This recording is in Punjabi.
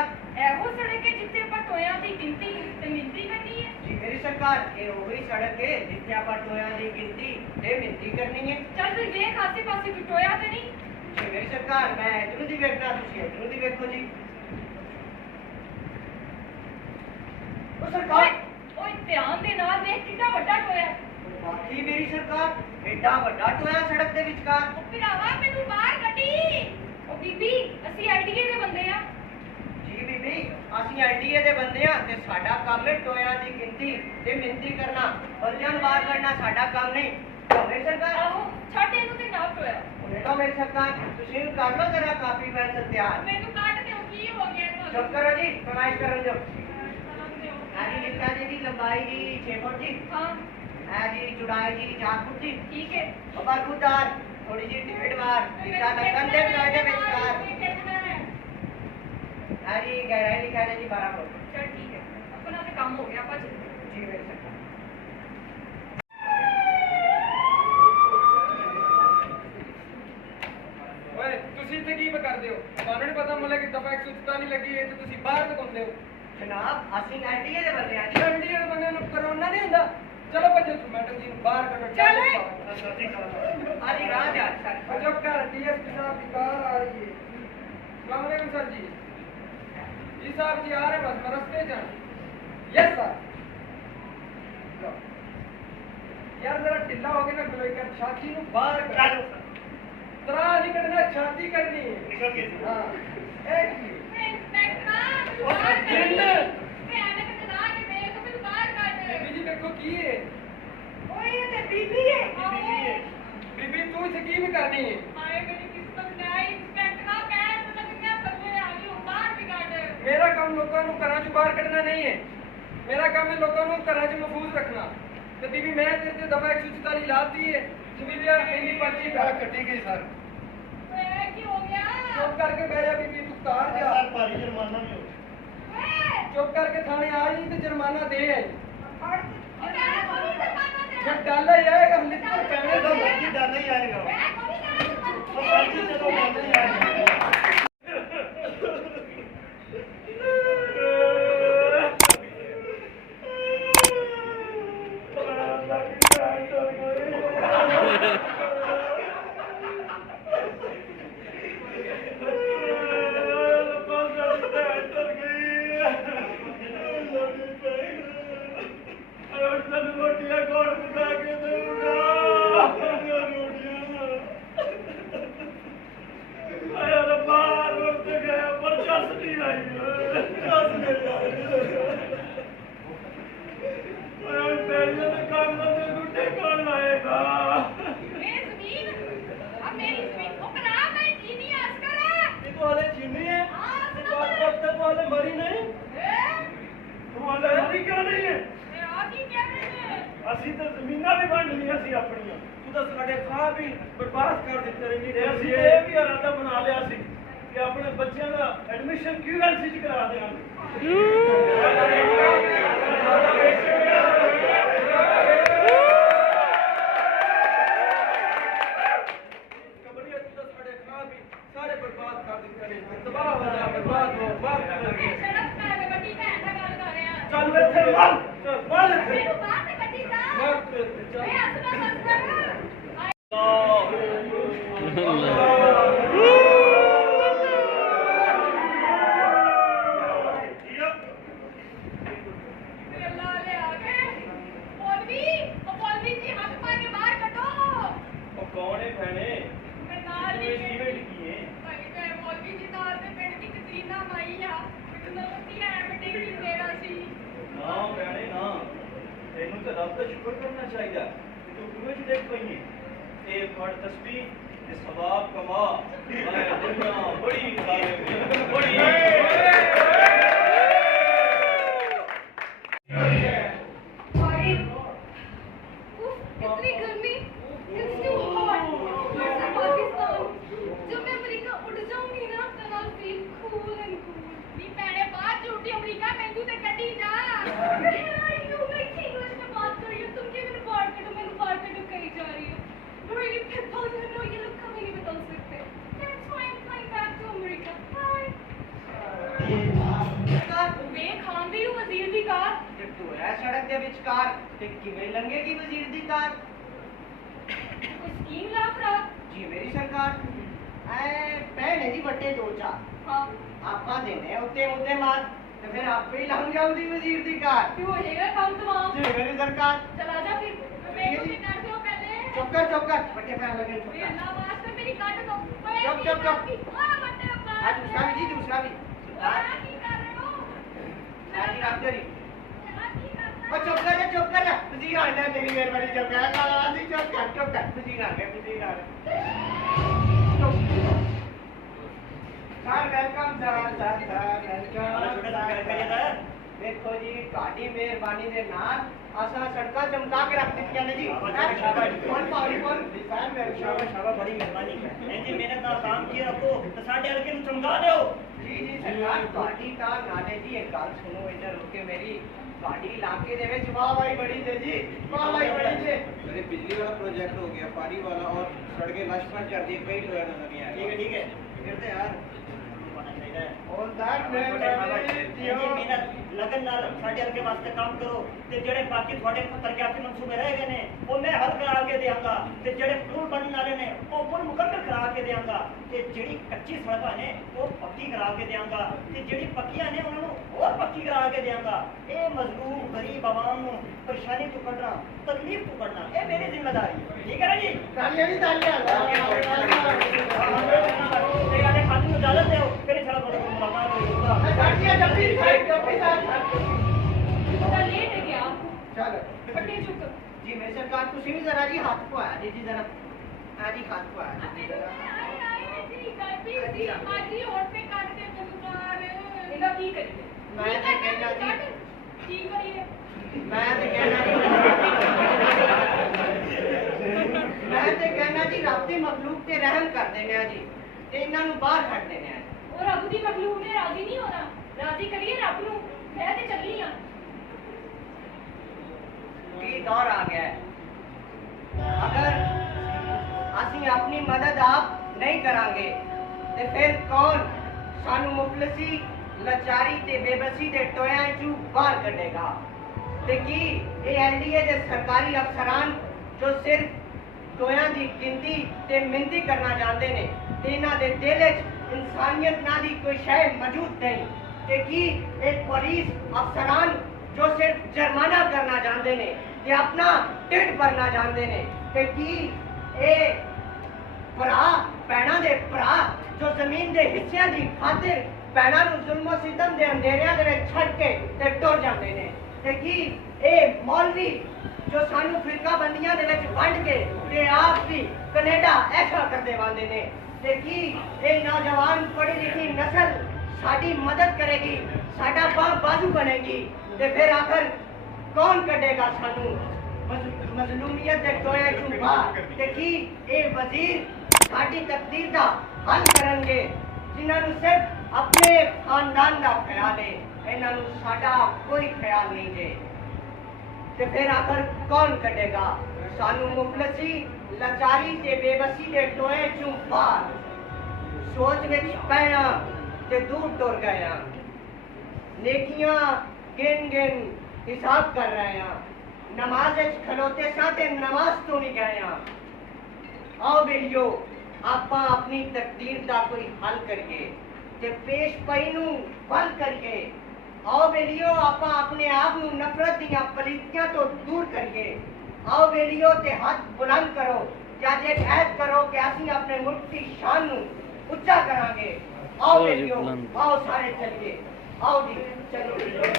सरकार ਇਹੋ ਸੜਕ ਹੈ ਜਿੱਥੇ ਆਪਾਂ ਟੋਇਆਂ ਦੀ ਗਿਣਤੀ ਤੇ ਮਿਣਤੀ ਕਰਨੀ ਹੈ। जी मेरी सरकार ये वही सड़क है जिथे आप टोया की गिनती ते मिनती करनी है। ਚੱਲ ਫਿਰ ਵੇਖ ਆਸੇ ਪਾਸੇ ਕੋਈ ਟੋਇਆ ਤੇ ਨਹੀਂ। जी मेरी सरकार मैं इधरों दी वेखना तुसी इधरों दी वेखो जी। ओ सरकार ਓਏ ਧਿਆਨ ਦੇ ਨਾਲ ਵੇਖ ਕਿੰਨਾ ਵੱਡਾ ਟੋਇਆ ਹੈ। बाकी मेरी सरकार एडा वड्डा टोया सड़क दे विचकार। ਉਹ ਭਰਾਵਾ ਮੈਨੂੰ ਬਾਹਰ ਕੱਢੀ। ਉਹ ਬੀਬੀ ਅਸੀਂ ਆਈਡੀਏ ਦੇ ਬੰਦੇ ਆ। जी बीबी ਅਸੀਂ ਆਈਡੀਏ ਦੇ ਬੰਦੇ ਆ ਤੇ ਸਾਡਾ ਕੰਮ ਹੈ ਟੋਇਆ ਦੀ ਗਿਣਤੀ ਤੇ ਮਿਹਨਤੀ ਕਰਨਾ। ਬੰਦਿਆਂ ਨੂੰ ਬਾਹਰ ਕੱਢਣਾ ਸਾਡਾ ਕੰਮ ਨਹੀਂ। ਮੇਰੀ ਸਰਕਾਰ ਆਹੋ ਛੱਡ ਇਹਨੂੰ ਤੇ ਨਾ ਟੋਇਆ। ਉਹਨੇ ਤਾਂ ਮੇਰੀ ਸਰਕਾਰ ਤੁਸੀਂ ਇਹਨੂੰ ਕਰ ਲਓ ਜਰਾ ਕਾਪੀ ਪੈਨਸਲ ਤਿਆਰ। ਮੈਨੂੰ ਕੱਢ ਦਿਓ ਕੀ ਹੋ ਗਿਆ ਤੁਹਾਨੂੰ। ਚੁੱਪ ਕਰੋ ਜੀ ਫਰਮਾਇਸ਼ ਕਰਨ ਦਿਓ। जी लिखा जी लंबाई जी 6 फुट जी। हाँ है जी चौड़ाई जी 4 फुट जी। ठीक है बरखुदार थोड़ी जी टिकट मार इतना लगन दे कायदे विचकार है जी गहराई लिखा है जी 12 फुट। चल ठीक है अपना तो काम हो गया भज। जी मेरी सरकार ਓਏ ਤੁਸੀਂ ਇੱਥੇ ਕੀ ਕਰਦੇ ਹੋ? ਤੁਹਾਨੂੰ ਨਹੀਂ ਪਤਾ ਮੁੱਲੇ ਕਿ ਦਫਾ 144 ਲੱਗੀ ਹੈ ਤੇ ਤੁਸੀਂ ਬਾਹਰ ਘੁੰਮਦੇ ਹੋ। जनाब ਅਸੀਂ ਆਈਡੀਏ ਦੇ ਬੰਦੇ ਆ। ਚੰਡੀਗੜ੍ਹ ਦੇ ਬੰਦੇ ਨੂੰ ਕਰੋਨਾ ਨਹੀਂ ਹੁੰਦਾ। ਚਲੋ ਭੱਜੋ ਮੈਡਮ ਜੀ ਨੂੰ ਬਾਹਰ ਕੱਢੋ। चल आरी राह जा सर। अजब का डीएसपी साहब की कार आ रही है। अस्सलाम वालेकुम सर जी। जी साहब जी आ रहे हैं बस मैं रास्ते जान। Yes sir. यार जरा ढिल्ला हो गया ना गुलोई कर छाती ਨੂੰ ਬਾਹਰ ਕੱਢੋ। ਤਰਾ ਨਹੀਂ ਕੱਢਣਾ ਛਾਤੀ ਕੱਢਣੀ ਹੈ। निकल के ਹਾਂ ਇੱਕ ਮਿੰਟ ਬੀਬੀ ਜੀ ਦੇਖੋ ਕੀ ਹੈ। ਬੀਬੀ ਤੂੰ ਇੱਥੇ ਕੀ ਵੀ ਕਰਨੀ ਹੈ? ਮੇਰਾ ਕੰਮ ਲੋਕਾਂ ਨੂੰ ਘਰਾਂ ਚੋਂ ਬਾਹਰ ਕੱਢਣਾ ਨਹੀਂ ਹੈ। ਮੇਰਾ ਕੰਮ ਹੈ ਲੋਕਾਂ ਨੂੰ ਘਰਾਂ 'ਚ ਮਹਿਫੂਜ਼ ਰੱਖਣਾ। ਤੇ ਬੀਬੀ ਮੈਂ ਤੇਰੇ ਤੇ ਦਫਾ 144 ਲਾਤੀ ਹੈ। ਬੀਬੀ ਆ ਇੰਨੀ ਪਰਚੀ ਕੱਟੀ ਗਈ ਸਰ। ਚੁੱਪ ਕਰਕੇ ਬਹਿ ਜਾ ਬੀਬੀ ਤੂੰ ਕਾਰ ਜਾ। भारी जुर्माना भी हो। ਚੁੱਪ ਕਰਕੇ ਥਾਣੇ ਆ ਜੀ ਤੇ ਜੁਰਮਾਨਾ ਦੇ ਆਈ। जब डाला जाएगा हम लिख कर कहने दो डालना ही आएगा। चलो डालना ही आएगा। ਅਸੀਂ ਤਾਂ ਜ਼ਮੀਨਾਂ ਵੀ ਵੰਡ ਲਈਆਂ ਸੀ ਆਪਣੀਆਂ। ਤੂੰ ਤਾਂ ਸਾਡੇ ਖਾਹ ਵੀ ਬਰਬਾਦ ਕਰ ਦਿੱਤੇ ਰਹਿੰਦੀ ਤੇ ਅਸੀਂ ਇਹ ਵੀ ਇਰਾਦਾ ਬਣਾ ਲਿਆ ਸੀ ਕਿ ਆਪਣੇ ਬੱਚਿਆਂ ਦਾ ਐਡਮਿਸ਼ਨ QLC ਚ ਕਰਾ ਦੇਵਾਂਗੇ। ਕਬਰੀਆ ਤੂੰ ਤਾਂ ਸਾਡੇ ਖਾਹ ਵੀ ਸਾਰੇ ਬਰਬਾਦ ਕਰ ਦਿੱਤੇ ਨੇ। ਤਬਾਹ ਹੋ ਜਾ ਬਰਬਾਦ ਹੋ ਬਾਹਰ ਚੱਲ ਇੱਥੇ ਮਰ ਮਰ ਇੱਥੇ कौन है भैने ना भैने ना तेनू तो रब का शुक्र करना चाहिए कि तू कुएं च देख पई है ते फड़ तस्बीह ते सवाब कमा दुनिया बड़ी बड़ी इतनी गर्मी It's too hot. जैसे पाकिस्तान जब मैं अमेरिका उड़ जाऊंगी ना तो I'll feel cool and cool. नी मैंने बात झूठी अमेरिका मैंने तो कटी जा। You make English में बात कर रही हो तुम क्या मैंने बात करी जा रही हो। Really people you know ये लोग कभी नहीं बता सकते. That's why I'm flying back to America. Bye. ਦੇ ਵਿਚਕਾਰ ਤੇ ਕਿਵੇਂ ਲੰਘੇਗੀ ਵਜ਼ੀਰ ਦੀ ਕਾਰ? ਕੋਈ ਸਕੀਮ ਲਾ ਭਰਾ। ਜੀ ਮੇਰੀ ਸਰਕਾਰ ਭੈਣ ਜੀ ਵੱਡੇ ਦੋ ਚਾਰ ਹਾਂ ਆਪਾਂ ਦੇਣੇ ਆ ਉੱਤੇ ਮੁੱਦੇ ਮਾਰ ਤੇ ਫਿਰ ਆਪੇ ਹੀ ਲੰਘ ਜਾਊਗੀ ਵਜ਼ੀਰ ਦੀ ਕਾਰ। ਤੇ ਹੋ ਜਾਏਗਾ ਕੰਮ ਤਮਾਮ। ਜੀ ਮੇਰੀ ਸਰਕਾਰ ਚਲਾ ਜਾ ਫਿਰ ਮੈਨੂੰ ਵੀ ਕਰ ਦਿਓ ਪਹਿਲੇ। ਚੁੱਕਰ ਵੱਡੇ ਪੈਰ ਲਗੇ ਓਏ ਚੁੱਕਰ ਅੱਲਾ ਵਾਸਤੇ ਮੇਰੀ ਕੱਟ ਦੋ। ਓਏ ਚੁੱਪ, ਚੁੱਪ, ਚੁੱਪ। ਆ ਵੱਡੇ ਬਾਬਾ। ਆ ਦੂਸਰਾ ਵੀ ਜੀ ਦੂਸਰਾ ਵੀ ਆ ਕੀ ਕਰ ਰਹੇ ਹੋ? ਆ ਜੀ ਰੱਖ ਜਰੀ ਆ ਕੀ ਕਰਨਾ? ਉਹ ਚੁੱਪ ਕਰ ਵਜ਼ੀਰ ਆ ਗਿਆ ਤੇਰੀ ਮਿਹਰਬਾਨੀ ਚੁੱਪ ਕਰ ਕਾਲਾ ਜੀ ਚੁੱਪ ਕਰ ਵਜ਼ੀਰ ਆ ਗਿਆ ਵਜ਼ੀਰ ਆ ਗਿਆ ਸਰ ਵੈਲਕਮ ਸਰ ਵੈਲਕਮ ਦੇਖੋ ਜੀ ਤੁਹਾਡੀ ਮਿਹਰਬਾਨੀ ਦੇ ਨਾਲ ਅਸਾਂ ਸੜਕਾਂ ਚਮਕਾ ਕੇ ਰੱਖ ਦਿੱਤੀਆਂ ਨੇ ਜੀ ਕੌਣ ਪਾਵਰੀ ਕੌਣ ਸਰ शाबाश बड़ी मेहरबानी जी मेहनत नाल काम किया रखो तो साडे हल्के ਨੂੰ ਚਮਕਾ ਦਿਓ ਜੀ ਸਰਕਾਰ ਤੁਹਾਡੀ ਤਾਂ ਨਾਲੇ ਜੀ ਇੱਕ ਗੱਲ ਸੁਣੋ ਇੱਧਰ ਰੁਕ ਕੇ ਮੇਰੀ ਤੁਹਾਡੀ ਇਲਾਕੇ ਦੇ ਵਿੱਚ ਵਾਹ ਵਾਹੀ ਬੜੀ ਜੇ ਜੀ ਵਾਹ ਵਾਹੀ ਬੜੀ ਜੇ अरे बिजली वाला प्रोजेक्ट हो गया, पानी वाला और सड़कें लशपन चढ़ दी, कई टोया नजर नहीं आया। ठीक है करते यार ਹੋਣਾ ਚਾਹੀਦਾ ਹੈ ਔਰ दैट ਜੀ ਮੈਂ ਮਿਹਨਤ ਲਗਨ ਨਾਲ ਸਾਡੇ ਹਲਕੇ ਵਾਸਤੇ ਕੰਮ ਕਰੋ ਤੇ ਜਿਹੜੇ ਬਾਕੀ ਤੁਹਾਡੇ ਤਰੱਕੀਆਤੀ ਮਨਸੂਬੇ ਰਹਿ ਗਏ ਨੇ ਉਹ ਮੈਂ ਹੱਲ ਕਰਾ ਕੇ ਦੇਵਾਂਗਾ ਤੇ ਜਿਹੜੇ ਪੁਲ ਬਣਨ ਵਾਲੇ ਨੇ ਉਹ ਪੁਲ ਮੁਕੰਮਲ ਕਰਾ ਕੇ ਦੇਵਾਂਗਾ ਤੇ ਜਿਹੜੀ ਕੱਚੀ ਸੜਕਾਂ ਨੇ ਉਹ ਪੱਕੀ ਕਰਾ ਕੇ ਦੇਵਾਂਗਾ ਤੇ ਜਿਹੜੀ ਪੱਕੀਆਂ ਨੇ ਉਹਨਾਂ ਨੂੰ ਹੋਰ ਪੱਕੀ ਕਰਾ ਕੇ ਦੇਵਾਂਗਾ ਇਹ ਮਜ਼ਲੂਮ ਗਰੀਬ ਆਵਾਮ ਨੂੰ ਪਰੇਸ਼ਾਨੀ ਤੋਂ ਕੱਢਣਾ ਤਕਲੀਫ ਤੋਂ ਕੱਢਣਾ ਇਹ ਮੇਰੀ ਜ਼ਿੰਮੇਵਾਰੀ ਹੈ ਠੀਕ ਹੈ ਨਾ ਜੀ ਤਾਲੀਆਂ ਨਹੀਂ ਤਾਲੀਆਂ ਤੇ ਆਲੇ ਖਾਤੇ ਨੂੰ ਇਜਾਜ਼ਤ ਦਿਓ ਫਿਰ ਚਲਾ ਤੁਹਾਡੇ ਕੋਲ ਮੁਲਾਕਾਤ ਹੋਊਗਾ ਸਾਡੀਆਂ ਜੱਫੀ ਸਾਈਡ ਜੱਫੀ ਸਾਈਡ ਉਹਦਾ ਲੇਟ ਹੈ ਗਿਆ। ਚਲ ਫੱਟੇ ਚੁੱਕ। ਜੀ ਮੇਰੀ ਸਰਕਾਰ ਤੁਸੀਂ ਵੀ ਜ਼ਰਾ ਜੀ ਹੱਥ ਪਵਾਇਆ ਜੀ ਜ਼ਰਾ ਆ ਜੀ ਹੱਥ ਪਵਾਇਆ ਅਬੇ ਜੀ ਜ਼ਰਾ ਆਈ ਤੇਰੀ ਗਲਤੀ ਸੀ ਮਾਜੀ ਹੋਰ ਤੇ ਕੱਢ ਦੇ ਤੈਨੂੰ ਕਾਰ। ਇਹਦਾ ਕੀ ਕਰੀਏ? ਮੈਂ ਤਾਂ ਕਹਿੰਦਾ ਜੀ ਕੀ ਕਰੀਏ? ਮੈਂ ਤੇ ਕਹਿਣਾ ਜੀ ਰੱਬ ਦੀ ਮਖਲੂਕ ਤੇ ਰਹਿਮ ਕਰ ਦੇਣੇ ਆ ਜੀ ਤੇ ਇਹਨਾਂ ਨੂੰ ਬਾਹਰ ਕੱਢ ਦੇਣੇ ਆ ਉਹ ਰੱਬ ਦੀ ਮਖਲੂਕ ਨੇ ਰਾਜ਼ੀ ਨਹੀਂ ਹੋਣਾ। ਰਾਜ਼ੀ ਕਰੀਏ ਰੱਬ ਨੂੰ। ਮੈਂ ਤੇ ਚੱਲੀ ਆ। ਕੀ ਦੌਰ ਆ ਗਿਆ ਹੈ ਅਗਰ ਅਸੀਂ ਆਪਣੀ ਮਦਦ ਆਪ ਨਹੀਂ ਕਰਾਂਗੇ ਤੇ ਫਿਰ ਕੌਣ ਸਾਨੂੰ ਮੁਫਲਸੀ ਲਾਚਾਰੀ ਤੇ ਬੇਬਸੀ ਦੇ ਟੋਇਆਂ ਚੋਂ ਬਾਹਰ ਕੱਢੇਗਾ ਤੇ ਕੀ ਇਹ ਐਨਡੀਏ ਦੇ ਸਰਕਾਰੀ ਅਫਸਰਾਨ ਜੋ ਸਿਰਫ ਟੋਇਆਂ ਦੀ ਗਿਣਤੀ ਤੇ ਮਿਹਨਤੀ ਕਰਨਾ ਚਾਹੁੰਦੇ ਨੇ ਤੇ ਇਹਨਾਂ ਦੇ ਦਿਲ ਵਿੱਚ ਇਨਸਾਨੀਅਤ ਨਾਂ ਦੀ ਕੋਈ ਸ਼ੈ ਮੌਜੂਦ ਨਹੀਂ ਤੇ ਕੀ ਇਹ ਪੁਲਿਸ ਅਫਸਰਾਨ ਜੋ ਸਿਰਫ ਜੁਰਮਾਨਾ ਕਰਨਾ ਚਾਹੁੰਦੇ ਨੇ ਤੇ ਆਪਣਾ ਢਿੱਡ ਭਰਨਾ ਚਾਹੁੰਦੇ ਨੇ ਤੇ ਕੀ ਇਹ ਭਰਾ ਭੈਣਾਂ ਦੇ ਭਰਾ ਜੋ ਜ਼ਮੀਨ ਦੇ ਹਿੱਸਿਆਂ ਦੀ ਖਾਤਰ ਭੈਣਾਂ ਨੂੰ ਜ਼ੁਲਮੋ ਸਿਤਮ ਦੇ ਅੰਧੇਰਿਆਂ ਦੇ ਵਿੱਚ ਛੱਡ ਕੇ ਤੇ ਟੁਰ ਜਾਂਦੇ ਨੇ ਤੇ ਕੀ ਇਹ ਮੌਲਵੀ ਜੋ ਸਾਨੂੰ ਫਿਰਕਾ ਬੰਦੀਆਂ ਦੇ ਵਿੱਚ ਵੰਡ ਕੇ ਤੇ ਆਪ ਵੀ ਕੈਨੇਡਾ ਐਸਾ ਕਰਦੇ ਵਾਂਦੇ ਨੇ ਤੇ ਕੀ ਇਹ ਨੌਜਵਾਨ ਪੜ੍ਹੀ ਲਿਖੀ ਨਸਲ ਸਾਡੀ ਮਦਦ ਕਰੇਗੀ ਸਾਡਾ ਬਾਜ਼ੂ ਬਣੇਗੀ ਤੇ ਫਿਰ ਆਖਰ ਕੌਣ ਕੱਢੇਗਾ ਸਾਨੂੰ ਮਜ਼ਲੂਮੀਅਤ ਦੇ ਟੋਏ ਚੋਂ ਬਾਹਰ ਤੇ ਕੀ ਇਹ ਵਜ਼ੀਰ ਸਾਡੀ ਤਕਦੀਰ ਦਾ ਹੱਲ ਕਰਨਗੇ ਜਿਨ੍ਹਾਂ ਨੂੰ ਸਿਰਫ ਆਪਣੇ ਖਾਨਦਾਨ ਦਾ ਖਿਆਲ ਹੈ ਇਹਨਾਂ ਨੂੰ ਸਾਡਾ ਕੋਈ ਖਿਆਲ ਨਹੀਂ ਜੇ ਤੇ ਫਿਰ ਆਖਰ ਕੌਣ ਕੱਢੇਗਾ ਸਾਨੂੰ ਮੁਫਲਸੀ ਲਾਚਾਰੀ ਤੇ ਬੇਬਸੀ ਦੇ ਟੋਏ ਚੋਂ ਬਾਹਰ ਸੋਚ ਵਿੱਚ ਪੈਣਾ ਤੇ ਦੂਰ ਟੁਰ ਗਏ ਆ ਨੇਕੀਆਂ ਗਿਣ ਹਿਸਾਬ ਕਰ ਰਹੇ ਆ ਨਮਾਜ਼ ਵਿੱਚ ਖਲੋਤੇ ਸਾਂ ਤੇ ਨਮਾਜ਼ ਤੋਂ ਨਹੀਂ ਗਏ ਆ ਆਓ ਬੇਲੀਓ ਆਪਾਂ ਆਪਣੀ ਤਕਦੀਰ ਦਾ ਕੋਈ ਹੱਲ ਕਰੀਏ ਤੇ ਪੇਸ਼ ਪਈ ਨੂੰ ਵੱਲ ਕਰੀਏ ਆਓ ਬੇਲੀਓ ਆਪਾਂ ਆਪਣੇ ਆਪ ਨੂੰ ਨਫ਼ਰਤ ਦੀਆਂ ਪਲੀਤੀਆਂ ਤੋਂ ਦੂਰ ਕਰੀਏ ਆਓ ਬੇਲੀਓ ਤੇ ਹੱਥ ਬੁਲੰਦ ਕਰੋ ਤੇ ਅੱਜ ਇੱਕ ਐਲਾਨ ਕਰੋ ਕਿ ਅਸੀਂ ਆਪਣੇ ਮੁਲਕ ਦੀ ਸ਼ਾਨ ਨੂੰ ਉੱਚਾ ਕਰਾਂਗੇ ਆਓ ਬੇਲੀਓ ਆਓ ਸਾਰੇ ਚੱਲੀਏ ਆਓ ਜੀ ਚਲੋ